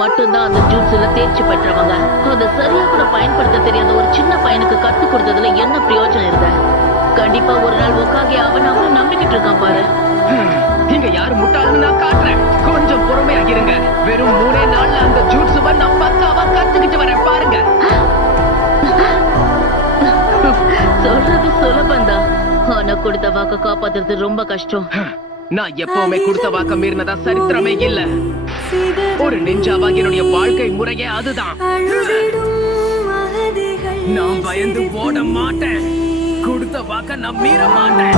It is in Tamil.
மட்டும்தான் அந்த ஜூட்ஸ்ல தேர்ச்சி பெற்றவங்க. அதை சரியா கூட பயன்படுத்த தெரியாத ஒரு சின்ன பையனுக்கு கத்து கொடுத்ததுல என்ன பிரயோஜனம் இருந்த? கண்டிப்பா ஒரு நாள் ஒக்காகே அவன் அவன் நம்பிக்கிட்டு இருக்கான் பாரு. நீங்க யாரு முட்டாள்னு நான் காட்டுறேன். கொஞ்சம் பொறுமையாகிருங்க. வெறும் 3 நாள்ல அந்த ஜூட்ஸுவை நான் பக்காவா கத்துக்கிட்டு வரேன் பாருங்க. சொல்றது சுலபந்தான், ஆனா கொடுத்த வாக்க காப்பாத்துறது ரொம்ப கஷ்டம். நான் எப்பவுமே கொடுத்த வாக்க மீறினதா சரித்திரமே இல்ல. ஒரு நிஞ்சாவா என்னுடைய வாழ்க்கை முறையே அதுதான். நான் பயந்து ஓட மாட்டேன். கொடுத்த வாக்க நான் மீற மாட்டேன்.